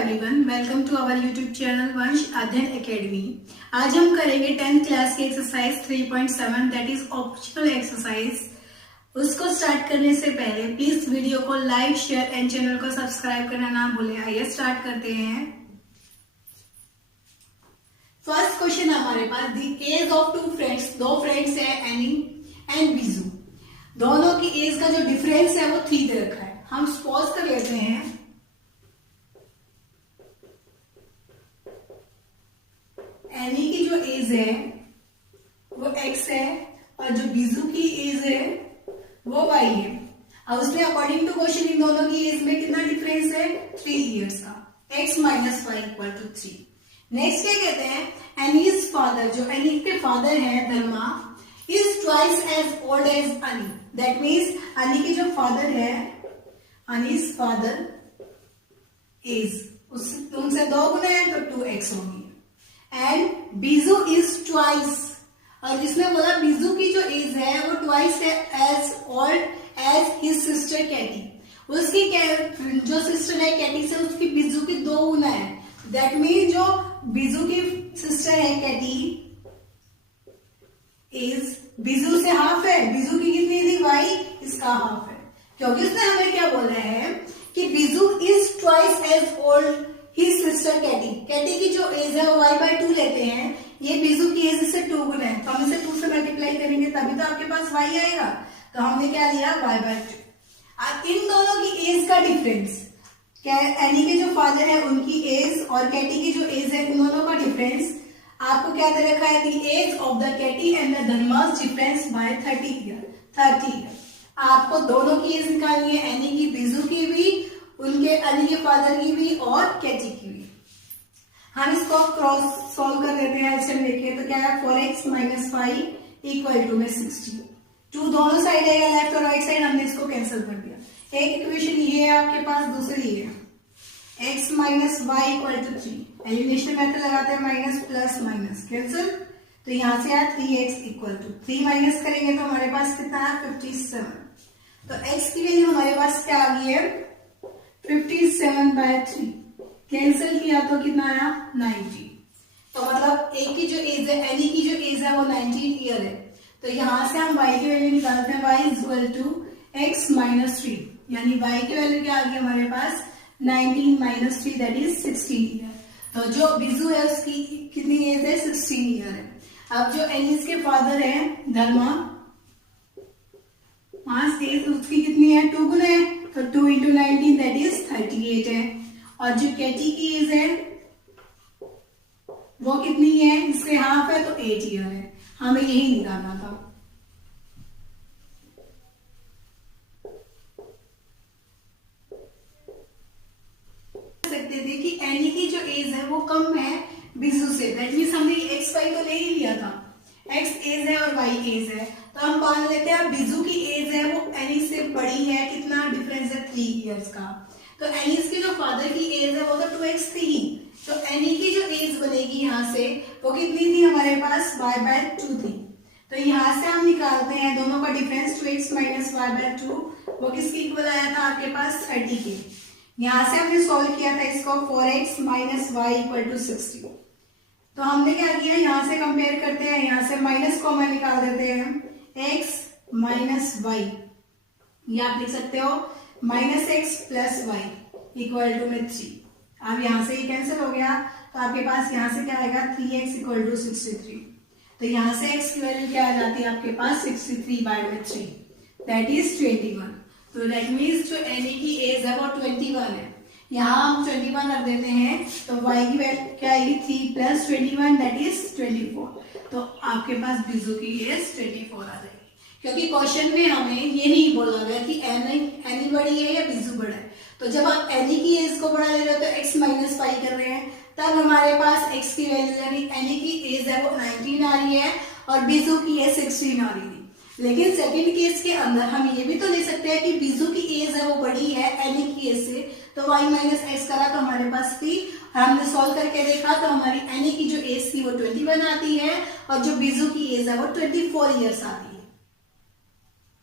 Everyone, welcome to our YouTube channel Vansh Adhyayan academy. आज हम करेंगे 10th क्लास की exercise 3.7 that is optional exercise. उसको स्टार्ट करने से पहले प्लीज वीडियो को लाइक, शेयर एंड चैनल को सब्सक्राइब करना ना भूलें। आइए स्टार्ट करते हैं। फर्स्ट क्वेश्चन हमारे पास, the age of two friends, दो फ्रेंड्स है एनी एंड बीजू, दोनों की एज का जो डिफरेंस है वो 3 दे रखा है। हम सपोज कर लेते हैं एनी की जो एज है वो x है और जो बीजू की एज है वो y है। अब उसमें अकॉर्डिंग टू क्वेश्चन इन दोनों की एज में कितना डिफरेंस है? 3 इयर्स का। x minus y equal to 3। Next क्या कहते हैं, एनीज फादर, जो एनी के फादर है Dharma, is twice as old as Annie. That means Annie की जो फादर है, अनीज फादर एज उनसे 2 गुना है तो 2x होगी। एंड बीजू इज ट्वाइस, और जिसमें बोला बीजू की जो एज है वो ट्वाइस है as old as his sister Katy. उसकी जो सिस्टर है कैटी से उसकी बीजू की 2 गुना है। दैट मीन जो बीजू की सिस्टर है कैटी एज बीजू से हाफ है। बीजू की कितनी थी? वाई, इसका हाफ है। क्योंकि उसने हमें क्या बोला है कि Biju is twice as old his sister Katy. Katy की जो एज है वो y/2 लेते हैं, ये बीजू की एज से 2 गुना है, तो हम इसे 2 से मल्टीप्लाई करेंगे तभी तो आपके पास y आएगा। तो हमने क्या लिया? y/2। अब इन दोनों की एज का डिफरेंस, एनी के जो फादर है उनकी एज और कैटी की जो एज है उन दोनों का डिफरेंस आपको क्या दे रखा है? The age of the Katie and the Dharma's difference by 30 year. आपको दोनों की एज निकालनी है, एनी की, बीजू की भी, उनके अली के फादर की भी और कैटी की भी। हम इसको क्रॉस सॉल्व कर लेते हैं। ऐसे देखिए तो क्या है, 4x माइनस 5 इक्वल टू में 60। 2 दोनों साइड है, लेफ्ट और राइट साइड, हमने इसको कैंसिल कर दिया। एक इक्वेशन ये है आपके पास, दूसरी ये है x minus y equal to 3। Elimination method लगाते हैं, माइनस प्लस माइनस कैंसिल, तो यहां से आया 3x इक्वल टू 3 माइनस करेंगे तो हमारे पास कितना है? 57। तो x की वैल्यू हमारे पास क्या आ गई है? 57/3। कैंसिल किया तो कितना आया? 90। तो मतलब एक की जो एज है, एनी की जो एज है वो 19 ईयर है। तो यहां से हम y की वैल्यू निकालते हैं, y is equal to x minus 3, यानी y की वैल्यू क्या आ गई हमारे पास? 19 माइनस 3 दैट इज 16 ईयर। तो जो बीजू है उसकी कितनी एज है? 16 ईयर है। अब जो एनीज के फादर है धर्मा, एज उसकी कितनी है? 2 गुना है, तो 2 into 19 दैट इज 38 है। और जो कैटी की एज है वो कितनी है? इससे हाफ है तो 8 ईयर है। हमें यही निकालना था। सकते थे कि एनी की जो एज है वो कम है बीजू से, दैट मीन्स हमने x y तो ले ही लिया था। x एज है और y एज है, तो हम मान लेते हैं बीजू की एज है वो एनी से बड़ी है। कितना डिफरेंस है? 3 इयर्स का। तो एनीज के जो फादर की एज है वो तो 2x थी, तो एनी की जो एज बनेगी यहाँ से वो कितनी थी हमारे पास? y/2 थी। तो यहाँ से हम निकालते हैं दोनों का डिफरेंस, 2x माइनस y/2, वो किसके इक्वल आया था आपके पास? 30 के। यहाँ से हमने सॉल्व किया था इसको, 4x minus y equal to 60। तो हमने क्या किया, यहाँ से कंपेयर करते हैं, यहाँ से माइनस कॉमन निकाल देते हैं, x माइनस वाई, ये आप लिख सकते हो minus x plus y equal to में 3। अब यहाँ से ये कैंसिल हो गया, तो आपके पास यहाँ से क्या आएगा? 3x equal to 63। तो यहाँ से x की वैल्यू क्या आ जाती है आपके पास? 63/3 दैट इज 21। तो दैट मीन्स जो एनी की एज है वो 21 है। यहाँ हम 21 रख देते हैं, तो y की वैल्यू क्या आएगी? 3 प्लस 21 दैट इज 24। तो आपके पास बीजू की एज 24 आ जाएगी। क्योंकि क्वेश्चन में हमें ये नहीं बोला गया कि एनी बड़ी है या बीजू बड़ा है। तो जब आप एनी की एज को बढ़ा ले रहे हो तो x माइनस 5 कर रहे हैं, तब हमारे पास x की वैल्यू यानी एनी की एज है वो 19 आ रही है और बीजू की एज 16 आ रही थी। लेकिन सेकंड केस के अंदर हम ये भी तो ले सकते हैं कि बीजू की एज है वो बड़ी है एनी की एज से, तो y माइनस एक्स करा तो हमारे पास थी, और हमने सॉल्व करके देखा तो हमारी एनी की जो एज थी वो 21 आती है और जो बीजू की एज है वो 24 ईयर्स आती है।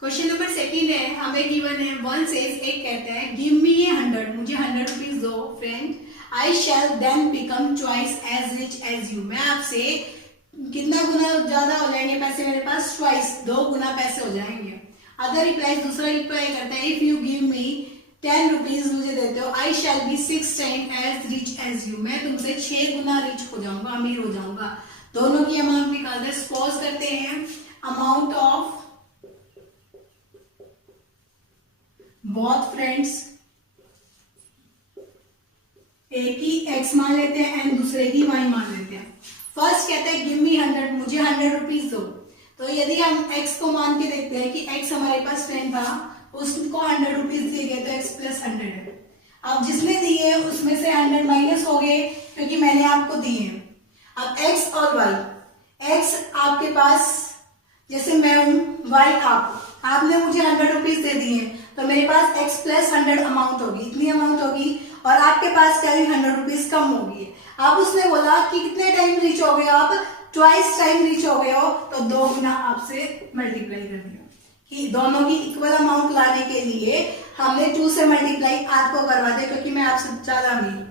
क्वेश्चन नंबर 2 है, हमें गिवन है 1 सेज, एक कहता है गिव मी 100, मुझे 100 रुपीज दो friend, I shall then become twice as rich as you. मैं आपसे कितना गुना ज्यादा हो जाएंगे पैसे मेरे पास, ट्वाइस, 2 गुना पैसे हो जाएंगे। अदर रिप्लाई, दूसरा रिप्लाई करता है, if you give me 10 rupees मुझे देते हो, I shall be 6 time as rich as you. मैं तुमसे 6 गुना रिच हो जाऊंगा, अमीर हो जाऊंगा। दोनों की अमाउंट निकालते हैं। सपोज करते हैं अमाउंट ऑफ बोथ फ्रेंड्स, एक की x मान लेते हैं एंड दूसरे की y मान लेते हैं। फर्स्ट कहते हैं गिव मी 100, मुझे 100 रुपीज दो। तो यदि हम x को मान के देखते हैं कि x हमारे पास फ्रेंड था, उसको 100 रुपीज दिए गए, तो x प्लस 100 है। अब जिसने दिए उसमें से 100 माइनस हो गए क्योंकि मैंने आपको दिए। अब x और y, x आपके पास जैसे मैं हूं, y आपने मुझे 100 रुपीज दे दिए, तो मेरे पास x प्लस 100 अमाउंट होगी, इतनी अमाउंट होगी, और आपके पास क्या 100 रुपीज कम होगी। अब उसने बोला कि कितने टाइम रीच हो गए आप, ट्वाइस टाइम रीच हो गए हो, तो 2 गुना आपसे मल्टीप्लाई कर दिया। कि दोनों की इक्वल अमाउंट लाने के लिए हमने 2 से मल्टीप्लाई आपको करवा दिया क्योंकि मैं आपसे ज्यादा अमीर।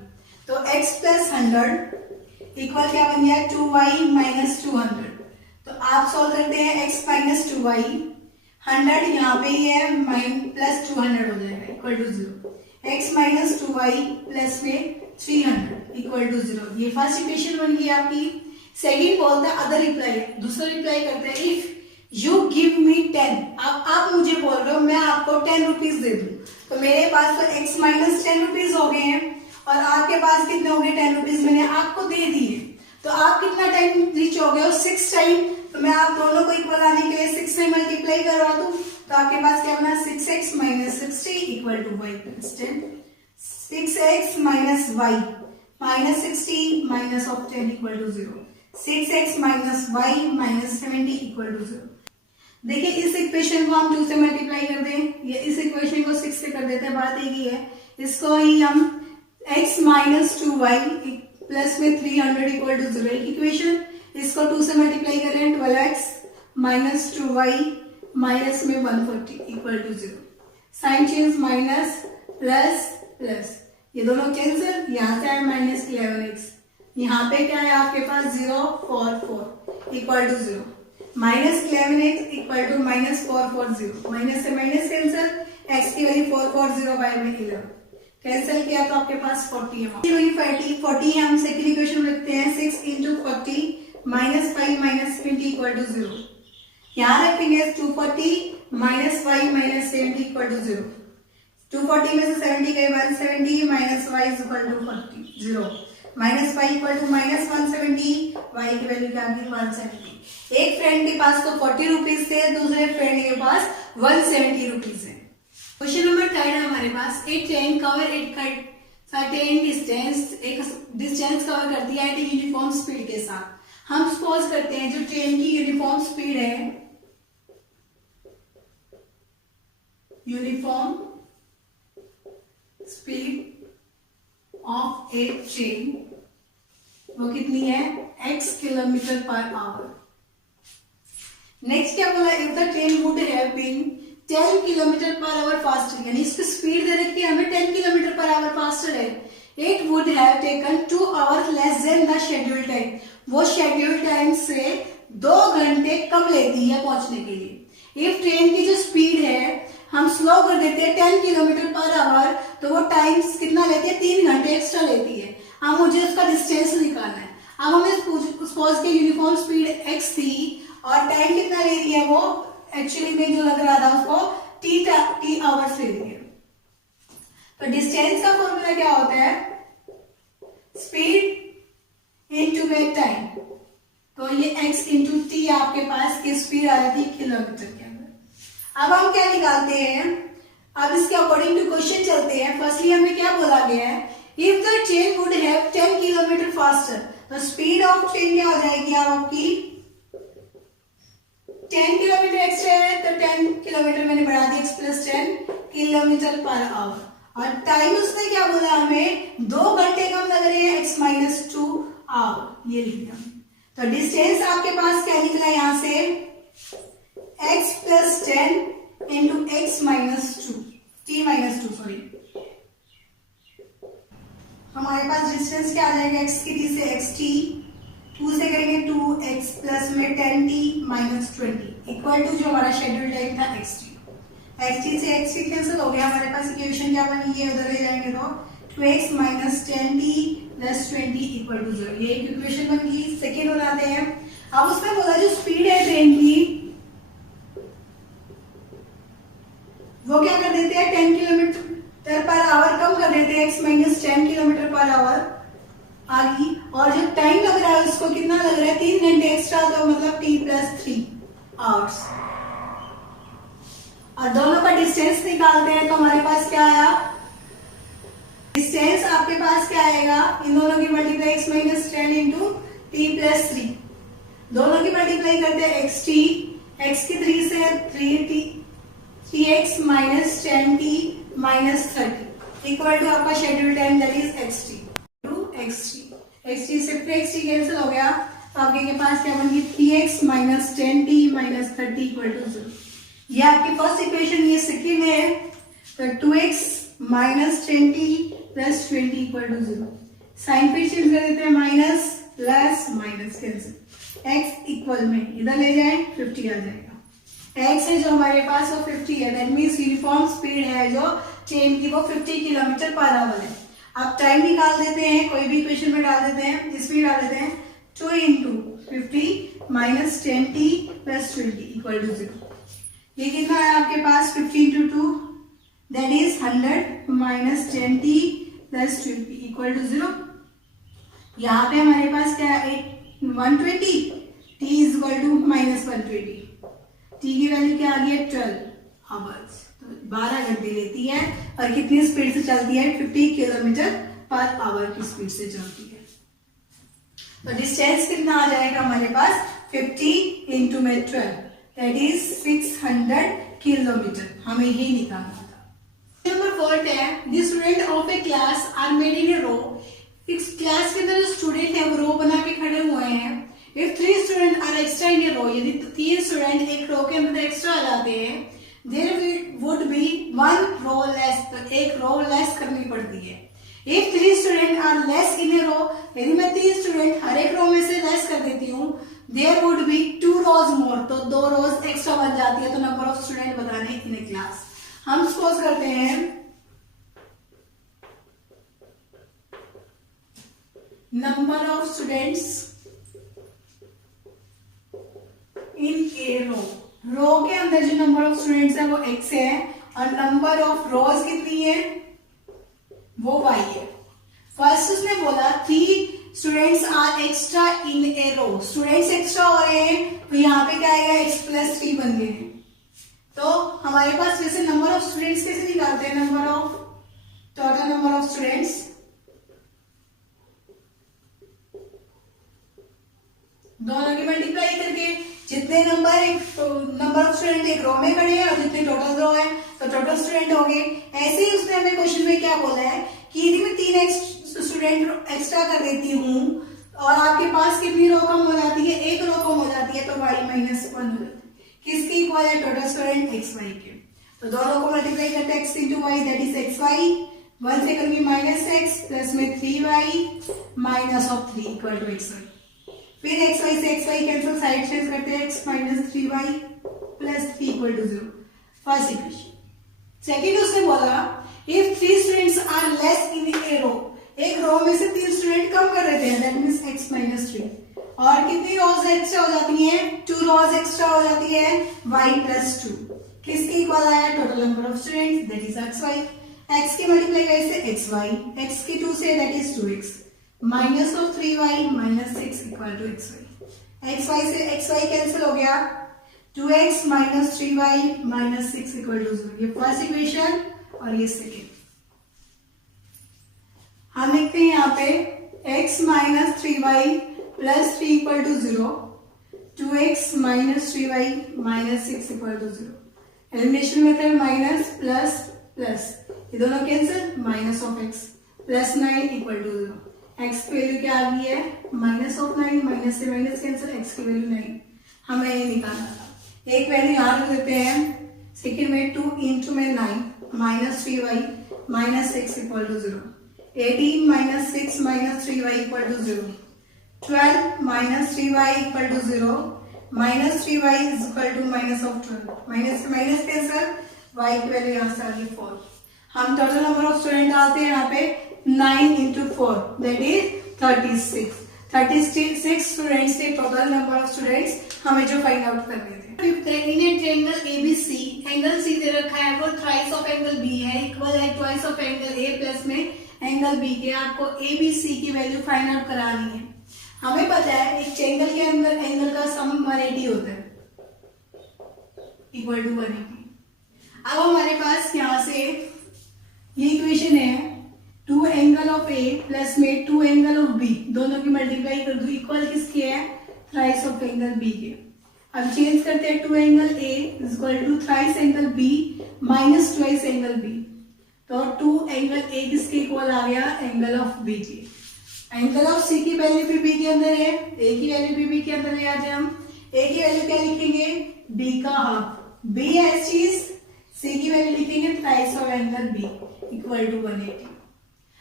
तो x प्लस 100 इक्वल क्या बन गया, 2y माइनस 200। तो आप सॉल्व करते हैं x माइनस 2y, 100 यहाँ पे ही है, प्लस 200 हो जाएगा equal to 0। x minus 2y plus में 300 इक्वल टू 0। ये फर्स्ट इक्वेशन बन गई आपकी। सेकंड बोलता है अदर रिप्लाई, दूसरा रिप्लाई करते हैं इफ यू गिव मी 10। अब आप मुझे बोल रहे हो मैं आपको 10 रुपीज दे दूं, तो मेरे पास तो x माइनस 10 रुपीज हो गए हैं और आपके पास कितने हो गए, 10 रुपीज मैंने आपको दे दिए। तो आप कितना टाइम रीच हो गए हो, 6 टाइम। तो मैं आप दोनों को इक्वल आने के लिए 6 में मल्टीप्लाई करवा दूं, तो आपके पास क्या बना, 6x minus 60 equal to y plus 10। 6x minus y minus 60 minus of 10 equal to 0। 6x minus y minus 70 equal to 0। देखिए इस इक्वेशन को हम 2 से मल्टीप्लाई कर दें, ये इस इक्वेशन को 6 से कर देते हैं, बात एक ही है। इसको ही हम x माइनस 2y प्लस में 300 इक्वल टू 0 इक्वेशन, इसको 2 से मल्टीप्लाई कर रहे हैं, 12x माइनस 2y माइनस में 140 equal to 0। Sign change, minus plus plus, ये दोनों कैंसिल, यहाँ से आए माइनस 11x, यहाँ पे क्या है आपके पास 0 4 4 equal to 0। Minus 11x equal to minus 4 4 0, minus से माइनस कैंसिल, x की वैल्यू 4 4 0 बाय में 11 कैंसिल किया तो आपके पास 40 है। 40 हम सेकंड इक्वेशन रखते हैं, 6 into 40 minus 5 minus 20 equal to 0। यहाँ रखेंगे 240 माइनस 5 माइनस 70 इक्वल टू 0। 240 में से 70 गए 170 minus y is equal to 40 0, minus 5 equal to minus 170, y की वैल्यू क्या आ गई 170। एक फ्रेंड के पास तो 40 रुपीज थे, दूसरे फ्रेंड के पास 170 रुपीज है। क्वेश्चन नंबर 3 है हमारे पास, a train cover it certain distance, एक डिस्टेंस कवर करती है एट यूनिफॉर्म स्पीड के साथ। हम सपोज करते हैं जो ट्रेन की यूनिफॉर्म स्पीड है, uniform speed of a train वो कितनी है, x kilometre per hour. Next क्या बोला, if the train would have been 10 kilometre per hour faster, यानी इसकी स्पीड दे रखी है हमें 10 किलोमीटर पर आवर फास्टर है, it would have taken 2 hours less than the schedule time, वो शेड्यूल टाइम से 2 घंटे कम लेती है पहुंचने के लिए। इफ ट्रेन की जो स्पीड है हम स्लो कर देते हैं 10 किलोमीटर पर आवर, तो वो टाइम कितना लेती है, 3 घंटे एक्स्ट्रा लेती है। अब मुझे उसका डिस्टेंस निकालना है। अब हमें सपोज के यूनिफॉर्म स्पीड x थी और टाइम कितना ले रही है, वो एक्चुअली में जो लग रहा था उसको t आवर्स ले रही है। तो डिस्टेंस का फॉर्मूला क्या होता है, स्पीड इनटू में टाइम, तो ये x इंटू टी आपके पास की स्पीड आ रही थी किलोमीटर के अंदर। अब हम क्या निकालते हैं, अब इसके अकॉर्डिंग टू क्वेश्चन चलते हैं। फर्स्टली हमें क्या बोला गया है, if the train would have 10 kilometre faster, तो स्पीड ऑफ ट्रेन क्या हो जाएगी आपकी 10 किलोमीटर एक्स्ट्रा है, तो 10 किलोमीटर मैंने बढ़ा दिया x plus 10 kilometre per our, और टाइम उसने क्या बोला हमें 2 घंटे कम लग रहे हैं, x माइनस 2 आवर, ये लिख दिया। तो डिस्टेंस आपके पास क्या निकला यहां से, x plus 10 into x minus 2 t minus 2 sorry. हमारे पास डिस्टेंस क्या आ जाएगा, x की t से x t, 2 से करेंगे 2x प्लस में 10t माइनस 20 इक्वल टू जो हमारा शेड्यूल टाइम था xt। xt से xt कैंसिल हो गया, हमारे पास इक्वेशन क्या बनी है, उधर ले जाएंगे तो 2x minus 10t plus 20 equal to 0, ये एक इक्वेशन बन गई। सेकेंड बनाते हैं। अब उसमें बोला जो स्पीड है ट्रेन की वो क्या कर देते हैं 10 किलोमीटर पर आवर कम कर देते हैं, x minus 10 kilometre per our आगी, और जो टाइम लग रहा है उसको कितना लग रहा है 3 घंटे एक्स्ट्रा, तो मतलब t प्लस 3 आवर्स। और दोनों का डिस्टेंस निकालते हैं तो हमारे पास क्या आया, डिस्टेंस आपके पास क्या आएगा, इन दोनों की multiply x minus 10 into T plus 3, दोनों की मल्टीप्लाई करते हैं x t, x की 3 से 3t 3x minus 10t minus 30 equal to आपका schedule time that is xt to xt से xt कैंसिल हो गया, तो आपके के पास क्या बन गई 3x minus 10t minus 30 equal to 0। ये आपकी फर्स्ट इक्वेशन, ये सेकेंड है, तो 2x minus 10t plus 20 equal to 0। Sign फिर चेंज कर देते हैं, minus plus minus cancel, x equal में इधर ले जाए 50 आ जाएगा, x है जो हमारे पास वो 50 है, दैट मीन्स यूनिफॉर्म स्पीड है जो ट्रेन की वो 50 किलोमीटर पर आवर है। अब टाइम निकाल देते हैं, कोई भी इक्वेशन में डाल देते हैं, स्पीड डाल देते हैं 2 into 50 minus 10t plus 20 equal to 0। ये कितना है आपके पास 50 into 2 that is 100 minus 10t plus 20 equal to 0। यहाँ पे हमारे पास क्या है 120, t is equal to minus 120, t की वैल्यू क्या आ गई है 12 आवर्स, तो 12 घंटे लेती है, और कितनी स्पीड से चलती है 50 किलोमीटर पर आवर की स्पीड से चलती है। तो डिस्टेंस कितना आ जाएगा हमारे पास 50 इंटू में 12 दैट इज 600 किलोमीटर, हमें ये निकालना था। नंबर 4 है the student of a class are made in a row, इस क्लास के अंदर जो स्टूडेंट है वो रो बना के खड़े हुए हैं। If 3 student are extra in a row, यदि 3 स्टूडेंट एक रो के अंदर एक्स्ट्रा आ जाते हैं, there would be 1 row less, तो एक रो लेस करनी पड़ती है। If 3 student are less in a row, यदि मैं 3 स्टूडेंट हर एक रो में से लेस कर देती हूँ, देयर वुड बी 2 रोज मोर, तो 2 रोज एक्स्ट्रा बन जाती है। तो नंबर ऑफ स्टूडेंट बताने इन ए क्लास, हम सपोज करते हैं number of students in a रो, रो के अंदर जो नंबर ऑफ स्टूडेंट्स है वो x है, और नंबर ऑफ रोज कितनी है वो y है। फर्स्ट उसने बोला 3 students are extra in a row, students extra हो रहे हैं, तो यहाँ पे क्या आएगा x प्लस 3 बन गए हैं। तो हमारे पास वैसे नंबर ऑफ स्टूडेंट्स कैसे निकालते हैं, number of total number of students दोनों की मल्टीप्लाई करके, जितने नंबर ऑफ स्टूडेंट एक रो में खड़े हैं और जितने टोटल रो है तो टोटल स्टूडेंट हो गए। ऐसे ही उसने हमें क्वेश्चन में क्या बोला है कि यदि मैं 3 स्टूडेंट एक्स्ट्रा कर देती हूँ और आपके पास कितनी रो कम हो जाती है, एक रो कम हो जाती है, तो y माइनस 1 हो जाती है। किसकी इक्वल है, टोटल स्टूडेंट x y के। तो दोनों को मल्टीप्लाई करते हैं x into y that is x y, 1 से करूंगी माइनस एक्स प्लस में 3y minus of 3 equal to x y. फिर एक्स वाई से x y cancel, side change करते हैं, x minus 3y plus 3 equal to 0, first equation. Second उसने बोला if 3 students are less in a row, एक row में से 3 student कम कर देते हैं दैट मींस x माइनस 3, और कितनी रोज एक्स्ट्रा हो जाती हैं, 2 रोज एक्स्ट्रा हो जाती है y प्लस 2। किसकी इक्वल आया, total number of students that is x y, x की मल्टीप्लाई कैसे एक्स वाई, x की 2 से that is 2x minus of 3y minus 6 equal to x y. X y से एक्स वाई कैंसिल हो गया, 2x minus 3y minus 6 equal to 0, ये first equation और ये सेकेंड। हम लिखते हैं यहाँ पे x minus 3y plus 3 equal to 0, 2x minus 3y minus 6 equal to 0। Elimination method minus plus plus, ये दोनों cancel, minus of x plus 9 equal to 0। x की वैल्यू क्या आ गई है, माइनस ऑफ 9, माइनस से माइनस कैंसिल, x की value 9, हमें ये निकालना था। एक वैल्यू यहाँ रख देते हैं, सेकेंड में 2 इंटू में 9 minus 3y minus 6 equal to 0। 18 minus 6 minus 3y equal to 0. 12 minus 3y equal to 0. Minus 3y is equal to minus of 12. Minus से minus कैंसल, y की वैल्यू यहाँ से आ गई 4. हम टोटल नंबर ऑफ स्टूडेंट डालते हैं यहाँ पे 9 into 4 that is 36. 36 स्टूडेंट्स थे टोटल नंबर ऑफ स्टूडेंट्स हमें जो फाइंड आउट करने थे. In a triangle ABC angle C दे रखा है, वो थ्राइस ऑफ एंगल B है, इक्वल है twice of angle A plus में एंगल B के. आपको ABC की वैल्यू फाइंड आउट करानी है. हमें पता है एक ट्रायंगल के अंदर एंगल का सम 180 होता है, इक्वल टू 180. अब हमारे पास यहाँ से ये इक्वेशन है 2 एंगल ऑफ A प्लस में 2 एंगल ऑफ B, दोनों की मल्टीप्लाई कर दो, इक्वल किसके है, थ्राइस ऑफ एंगल B के. अब चेंज करते हैं 2 angle A is equal to thrice angle B minus twice angle B. तो 2 एंगल A किसके इक्वल आ गया, एंगल ऑफ B के. एंगल ऑफ C की वैल्यू भी B के अंदर है, A की वैल्यू भी B के अंदर ले आते हैं हम. A की वैल्यू क्या लिखेंगे, B का हाफ. B है इस चीज, C की वैल्यू लिखेंगे thrice of angle B equal to 180.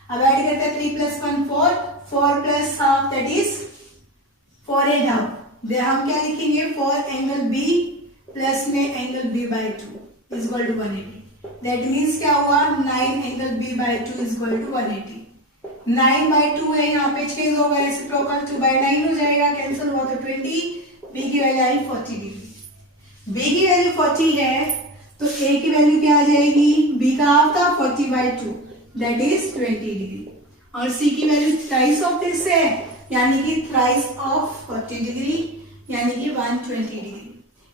अब ऐड करते हैं 3 plus 1 4, 4 plus half that is 4 and half. हम क्या लिखेंगे, 4 एंगल B प्लस में angle B by 2 is equal to 180. That means क्या हुआ, 9 angle B by 2 is equal to 180. 9 by 2 है, यहाँ पे चेंज होगा रेसिप्रोकल, 2 by 9 हो जाएगा, कैंसिल हुआ तो 20. B की वैल्यू आई 40 डिग्री. B की वैल्यू 40 है तो A की वैल्यू क्या आ जाएगी, B का हाफ था 40 by 2 दैट इज 20 डिग्री. और C की वैल्यू थ्राइस ऑफ दिस है, यानी कि थ्राइस ऑफ 40 डिग्री यानी कि 120 डिग्री.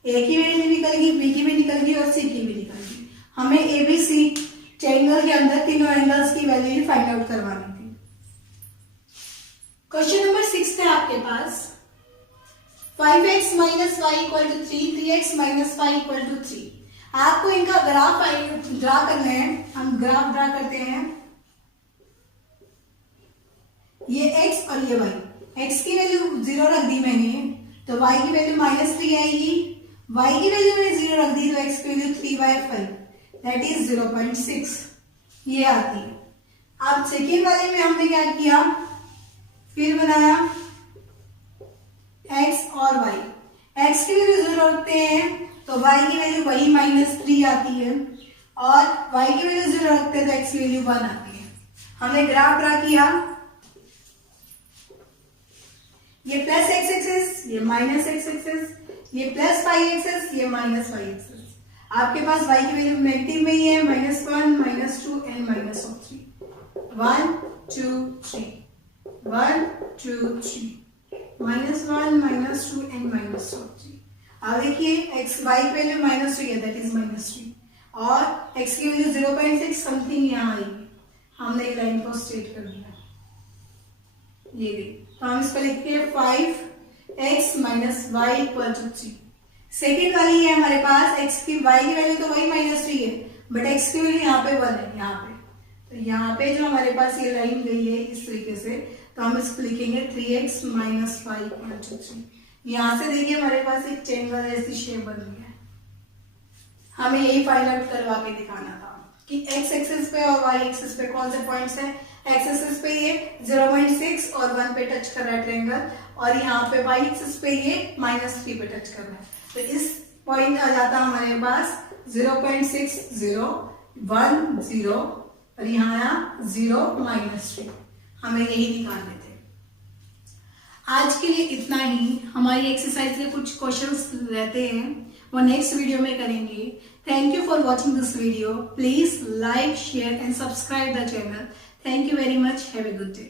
A की वैल्यू निकल गई, B की भी निकल गई और C की भी निकल गई. हमें ABC ट्रायंगल के अंदर तीनों एंगल्स की वैल्यू फाइंड आउट करवानी थी. क्वेश्चन नंबर 6 है आपके पास. 5x minus y equal to 3, 3x minus y equal to 3. आपको इनका ग्राफ ड्रा करना है. हम ग्राफ ड्रा करते हैं. ये x और ये y. x की वैल्यू 0 रख दी मैंने तो y की वैल्यू -3 आएगी. y की वैल्यू मैंने 0 रख दी तो x की वैल्यू 3/5 दैट इज 0.6 ये आती है. अब सेकेंड वाले में हमने क्या किया, फिर बनाया x और y. x की वैल्यू 0 रखते हैं तो y की वैल्यू वही -3 आती है और y की वैल्यू 0 रखते हैं तो x की वैल्यू 1 आती है. हमने ग्राफ ड्रा किया, ये प्लस x एक्सिस, ये माइनस x एक्सिस, ये प्लस y एक्सिस, ये माइनस y एक्सिस. आपके पास y की वैल्यू नेगेटिव में ही है, -1 -2 एंड -3. 1 2 3 1 2 3 -1 -2 एंड -3. अब देखिए x y की वैल्यू -3 है दैट इज -3 और x की वैल्यू 0.6 समथिंग यहाँ आएगी. हमने एक लाइन को स्ट्रेट कर दिया, ये देखिए. तो हम इसको लिखते हैं 5x minus y equal to 3. Second वाली है हमारे पास x की, y की वैल्यू तो वही -3 है बट x की वैल्यू यहाँ पे 1 है यहाँ पे. तो यहाँ पे जो हमारे पास ये लाइन गई है इस तरीके से, तो हम इसको लिखेंगे 3x minus y equal to 3. यहाँ से देखिए हमारे पास एक ट्रायंगल ऐसी शेप बन गई है. हमें यही फाइंड आउट करवा के दिखाना था कि x एक्सिस पे और y एक्सिस पे कौन से पॉइंट्स हैं. x एक्सिस पे ये 0.6 और 1 पे टच कर रहा है ट्रायंगल और यहाँ पे y एक्सिस पे ये -3 पे टच कर रहा है. तो इस पॉइंट आ जाता हमारे पास 0.6 0 1 0 और यहाँ 0 -3. हमें यही निकालने थे. आज के लिए इतना ही. हमारी एक्सरसाइज के कुछ क्वेश्चंस रहते हैं वो नेक्स्ट वीडियो में करेंगे. Thank you for watching this video. Please like share and subscribe the channel. Thank you very much. Have a good day.